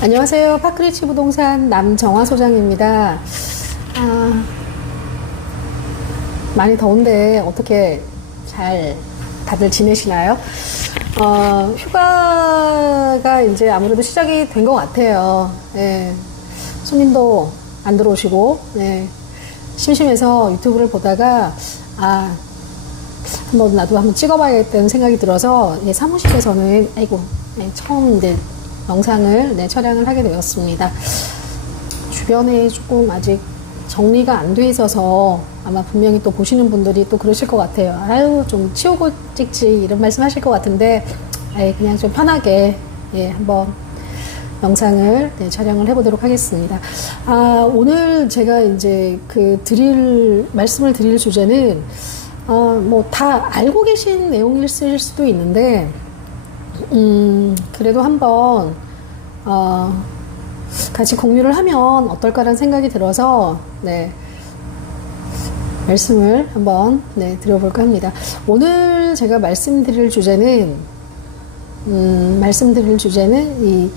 안녕하세요. 파크리치 부동산 남정화 소장입니다. 아, 많이 더운데 어떻게 잘 다들 지내시나요? 어, 휴가가 이제 아무래도 시작이 된 것 같아요. 예. 손님도 안 들어오시고, 예. 심심해서 유튜브를 보다가, 아, 한번 나도 한번 찍어봐야겠다는 생각이 들어서 예, 사무실에서는 아이고 네, 처음 이제 영상을 네, 촬영을 하게 되었습니다. 주변에 조금 아직 정리가 안 돼 있어서 아마 분명히 또 보시는 분들이 또 그러실 것 같아요. 아유 좀 치우고 찍지 이런 말씀 하실 것 같은데 아예 그냥 좀 편하게 예, 한번 영상을 네, 촬영을 해보도록 하겠습니다. 아, 오늘 제가 이제 그 드릴, 말씀을 드릴 주제는, 어, 뭐 다 알고 계신 내용일 수도 있는데, 음, 그래도 한번, 어, 같이 공유를 하면 어떨까라는 생각이 들어서, 네, 말씀을 한번, 네, 드려볼까 합니다. 오늘 제가 말씀드릴 주제는, 음, 말씀드릴 주제는 이,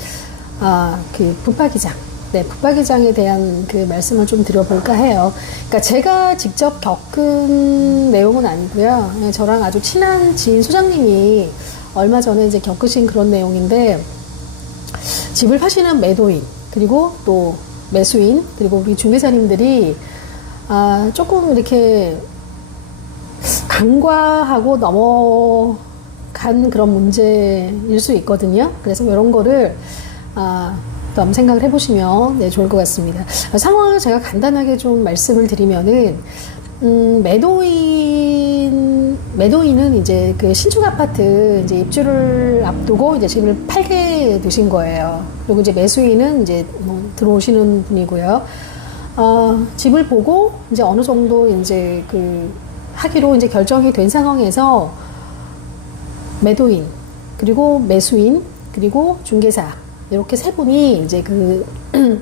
아, 그 붙박이장. 네, 붙박이장에 대한 그 말씀을 좀 드려볼까 해요. 그러니까 제가 직접 겪은 내용은 아니고요. 네, 저랑 아주 친한 지인 소장님이 얼마 전에 이제 겪으신 그런 내용인데, 집을 파시는 매도인, 그리고 또 매수인, 그리고 우리 중개사님들이 아, 조금 이렇게 간과하고 넘어간 그런 문제일 수 있거든요. 그래서 이런 거를 아, 또 한번 생각을 해보시면 네, 좋을 것 같습니다. 상황을 제가 간단하게 좀 말씀을 드리면은 음, 매도인 매도인은 이제 그 신축 아파트 이제 입주를 앞두고 이제 집을 팔게 되신 거예요. 그리고 이제 매수인은 이제 뭐 들어오시는 분이고요. 어, 집을 보고 이제 어느 정도 이제 그 하기로 이제 결정이 된 상황에서 매도인 그리고 매수인 그리고 중개사 이렇게 세 분이 이제 그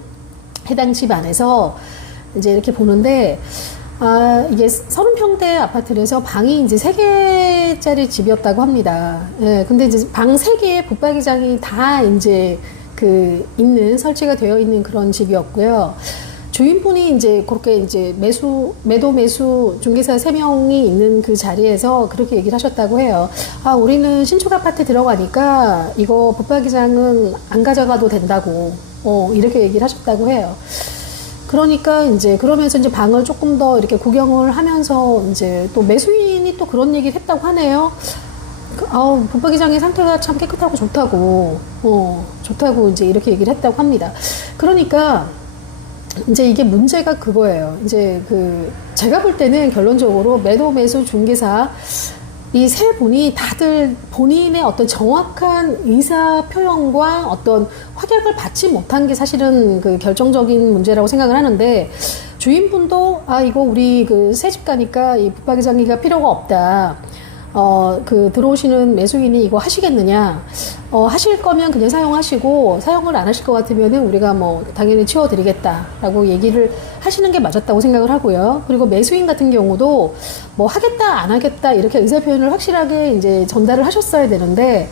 해당 집 안에서 이제 이렇게 보는데 아 이게 30평대 아파트라서 방이 이제 세 개짜리 집이었다고 합니다. 예, 근데 이제 방세 개에 붙박이장이 다 이제 그 있는 설치가 되어 있는 그런 집이었고요. 주인분이 이제 그렇게 이제 매수, 매도 매수 중개사 세명이 있는 그 자리에서 그렇게 얘기를 하셨다고 해요. 아, 우리는 신축 아파트 들어가니까 이거 붙박이장은 안 가져가도 된다고, 어, 이렇게 얘기를 하셨다고 해요. 그러니까 이제 그러면서 이제 방을 조금 더 이렇게 구경을 하면서 이제 또 매수인이 또 그런 얘기를 했다고 하네요. 그, 아우, 붙박이장의 상태가 참 깨끗하고 좋다고, 어, 좋다고 이제 이렇게 얘기를 했다고 합니다. 그러니까 이제 이게 문제가 그거예요. 이제 그 제가 볼 때는 결론적으로 매도 매수 중개사 이 세 분이 다들 본인의 어떤 정확 한 의사 표현과 어떤 확약을 받지 못한 게 사실은 그 결정적인 문제라고 생각을 하는데 주인분도 아 이거 우리 그 새집 가니까 이 붙박이 장기가 필요가 없다. 어, 그 들어오시는 매수인이 이거 하시겠느냐? 어, 하실 거면 그냥 사용하시고 사용을 안 하실 것 같으면은 우리가 뭐 당연히 치워드리겠다라고 얘기를 하시는 게 맞았다고 생각을 하고요. 그리고 매수인 같은 경우도 뭐 하겠다 안 하겠다 이렇게 의사 표현을 확실하게 이제 전달을 하셨어야 되는데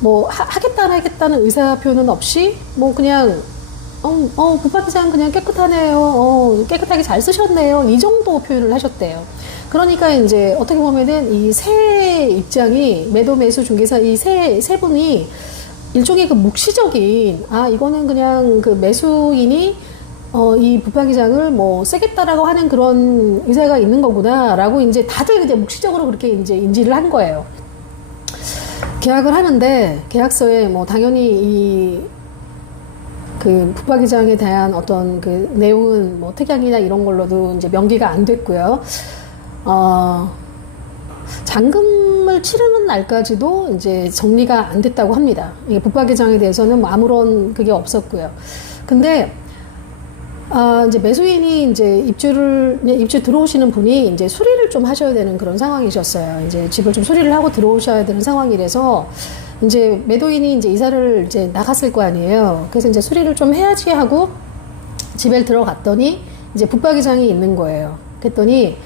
뭐 하, 하겠다 안 하겠다는 의사 표현은 없이 뭐 그냥 어, 어, 붙박이장 그냥 깨끗하네요. 어, 깨끗하게 잘 쓰셨네요. 이 정도 표현을 하셨대요. 그러니까 이제 어떻게 보면은 이 세 입장이 매도 매수 중개사 이 세 세 분이 일종의 그 묵시적인 아 이거는 그냥 그 매수인이 어, 이 붙박이장을 뭐 쓰겠다라고 하는 그런 의사가 있는 거구나라고 이제 다들 이제 묵시적으로 그렇게 이제 인지를 한 거예요. 계약을 하는데 계약서에 뭐 당연히 이 그 붙박이장에 대한 어떤 그 내용은 뭐 특약이나 이런 걸로도 이제 명기가 안 됐고요. 어, 잔금을 치르는 날까지도 이제 정리가 안 됐다고 합니다. 이게 붙박이장에 대해서는 뭐 아무런 그게 없었고요. 근데 아, 이제 매수인이 이제 입주를, 입주 들어오시는 분이 이제 수리를 좀 하셔야 되는 그런 상황이셨어요. 이제 집을 좀 수리를 하고 들어오셔야 되는 상황이라서 이제 매도인이 이제 이사를 이제 나갔을 거 아니에요. 그래서 이제 수리를 좀 해야지 하고 집에 들어갔더니 이제 붙박이장이 있는 거예요. 그랬더니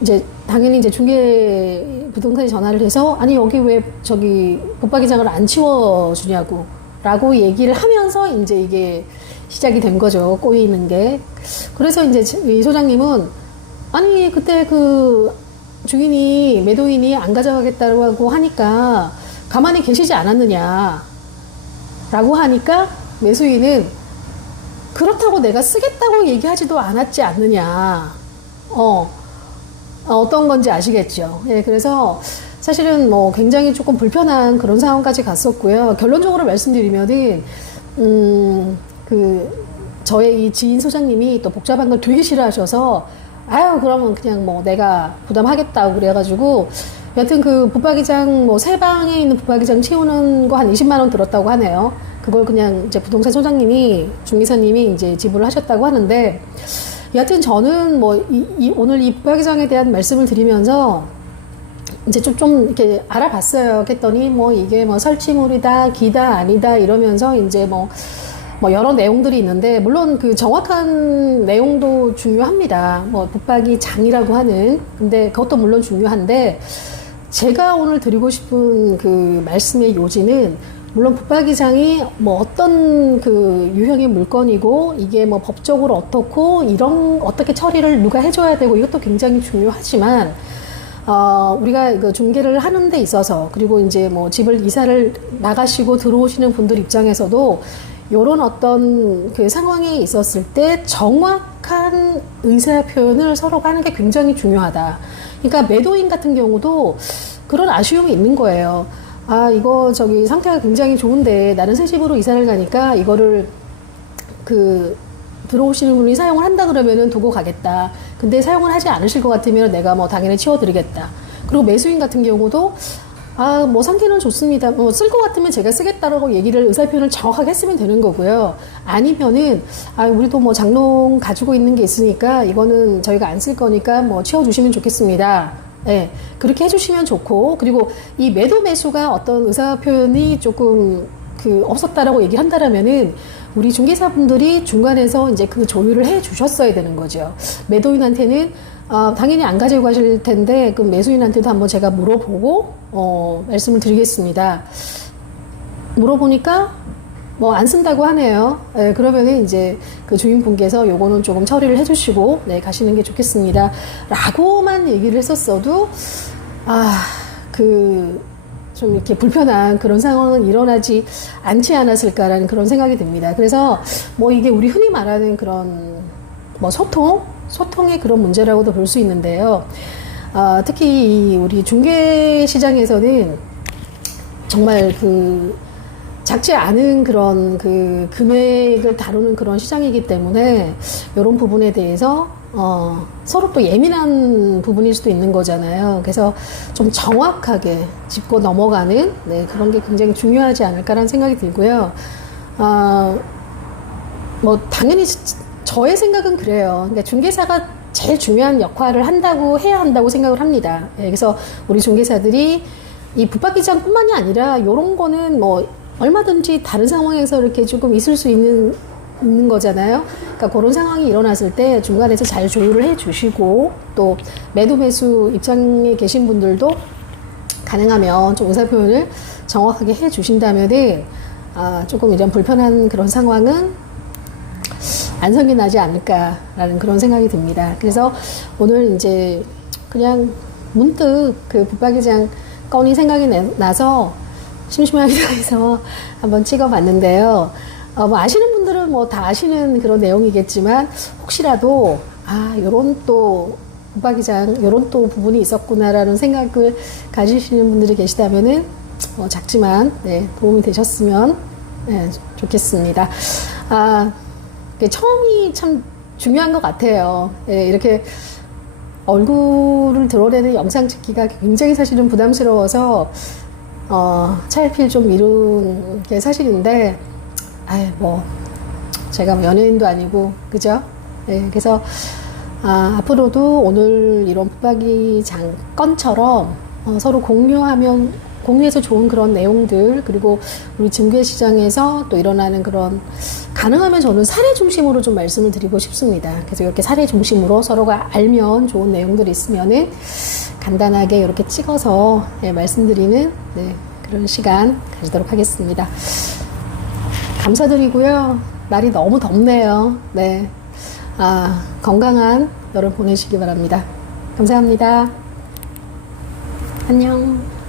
이제 당연히 이제 중개 부동산에 전화를 해서 아니 여기 왜 저기 붙박이장을 안 치워주냐고 라고 얘기를 하면서 이제 이게 시작이 된 거죠. 꼬이는 게. 그래서 이제 이 소장님은 아니, 그때 그 주인이, 매도인이 안 가져가겠다고 하니까 가만히 계시지 않았느냐. 라고 하니까 매수인은 그렇다고 내가 쓰겠다고 얘기하지도 않았지 않느냐. 어, 어, 어떤 건지 아시겠죠. 예, 그래서 사실은 뭐 굉장히 조금 불편한 그런 상황까지 갔었고요. 결론적으로 말씀드리면은, 음, 그, 저의 이 지인 소장님이 또 복잡한 걸 되게 싫어하셔서, 아유, 그러면 그냥 뭐 내가 부담하겠다고 그래가지고, 여튼 그 붙박이장 뭐 세 방에 있는 붙박이장 채우는 거 한 20만 원 들었다고 하네요. 그걸 그냥 이제 부동산 소장님이 중개사님이 이제 지불을 하셨다고 하는데 여하튼 저는 뭐 이, 이- 오늘 이 붙박이장에 대한 말씀을 드리면서 이제 좀, 좀 이렇게 알아봤어요. 그랬더니 뭐 이게 뭐 설치물이다, 기다, 아니다 이러면서 이제 뭐, 뭐 여러 내용들이 있는데 물론 그 정확한 내용도 중요합니다. 뭐 붙박이 장이라고 하는 근데 그것도 물론 중요한데 제가 오늘 드리고 싶은 그 말씀의 요지는 물론 붙박이장이 뭐 어떤 그 유형의 물건이고 이게 뭐 법적으로 어떻고 이런 어떻게 처리를 누가 해줘야 되고 이것도 굉장히 중요하지만 어, 우리가 그 중개를 하는 데 있어서 그리고 이제 뭐 집을 이사를 나가시고 들어오시는 분들 입장에서도 요런 어떤 그 상황이 있었을 때 정확한 의사 표현을 서로가 하는 게 굉장히 중요하다. 그러니까 매도인 같은 경우도 그런 아쉬움이 있는 거예요. 아, 이거 저기 상태가 굉장히 좋은데 나는 새 집으로 이사를 가니까 이거를 그 들어오시는 분이 사용을 한다 그러면은 두고 가겠다. 근데 사용을 하지 않으실 것 같으면 내가 뭐 당연히 치워드리겠다. 그리고 매수인 같은 경우도 아, 뭐 상태는 좋습니다. 뭐 쓸 것 같으면 제가 쓰겠다라고 얘기를 의사 표현을 정확하게 했으면 되는 거고요. 아니면은 아, 우리도 뭐 장롱 가지고 있는 게 있으니까 이거는 저희가 안 쓸 거니까 뭐 치워 주시면 좋겠습니다. 예, 그렇게 해주시면 좋고 그리고 이 매도 매수가 어떤 의사 표현이 조금 그 없었다라고 얘기한다라면은 우리 중개사분들이 중간에서 이제 그 조율을 해 주셨어야 되는 거죠. 매도인한테는 아, 당연히 안 가지고 가실 텐데 그 매수인한테도 한번 제가 물어보고 어, 말씀을 드리겠습니다. 물어보니까 뭐 안 쓴다고 하네요. 예, 그러면은 이제 그 주인분께서 요거는 조금 처리를 해주시고 네 가시는 게 좋겠습니다. 라고만 얘기를 했었어도 아 그 좀 이렇게 불편한 그런 상황은 일어나지 않지 않았을까라는 그런 생각이 듭니다. 그래서 뭐 이게 우리 흔히 말하는 그런 뭐 소통 소통의 그런 문제라고도 볼 수 있는데요. 아, 특히 이 우리 중개 시장에서는 정말 그 작지 않은 그런 그 금액을 다루는 그런 시장이기 때문에 이런 부분에 대해서 어, 서로 또 예민한 부분일 수도 있는 거잖아요. 그래서 좀 정확하게 짚고 넘어가는 네, 그런 게 굉장히 중요하지 않을까라는 생각이 들고요. 아, 뭐 당연히 저의 생각은 그래요. 그러니까 중개사가 제일 중요한 역할을 한다고 해야 한다고 생각을 합니다. 예, 그래서 우리 중개사들이 이 붙박이장뿐만이 아니라 이런 거는 뭐 얼마든지 다른 상황에서 이렇게 조금 있을 수 있는 있는 거잖아요. 그러니까 그런 상황이 일어났을 때 중간에서 잘 조율을 해 주시고 또 매도 매수 입장에 계신 분들도 가능하면 좀 의사 표현을 정확하게 해 주신다면은 아, 조금 이런 불편한 그런 상황은 안 생겨나지 않을까라는 그런 생각이 듭니다. 그래서 오늘 이제 그냥 문득 그 붙박이장 건이 생각이 나- 나서 심심하기도 해서 한번 찍어봤는데요. 어, 뭐 아시는 분들은 뭐 다 아시는 그런 내용이겠지만 혹시라도 아 요런 또 붙박이장 요런 또 부분이 있었구나라는 생각을 가지시는 분들이 계시다면은 어, 작지만 네, 도움이 되셨으면 네, 좋겠습니다. 아그 처음이 참 중요한 것 같아요. 예, 이렇게 얼굴을 드러내는 영상 찍기가 굉장히 사실은 부담스러워서 어, 차일피일 좀 미룬 게 사실인데, 아이, 뭐, 제가 뭐 연예인도 아니고, 그죠? 예, 그래서, 아, 앞으로도 오늘 이런 붙박이 장건처럼 어, 서로 공유하면, 공유해서 좋은 그런 내용들, 그리고 우리 증계 시장에서 또 일어나는 그런, 가능하면 저는 사례 중심으로 좀 말씀을 드리고 싶습니다. 그래서 이렇게 사례 중심으로 서로가 알면 좋은 내용들이 있으면은 간단하게 이렇게 찍어서 예, 말씀드리는 네, 그런 시간 가지도록 하겠습니다. 감사드리고요. 날이 너무 덥네요. 네. 아, 건강한 여름 보내시기 바랍니다. 감사합니다. 안녕.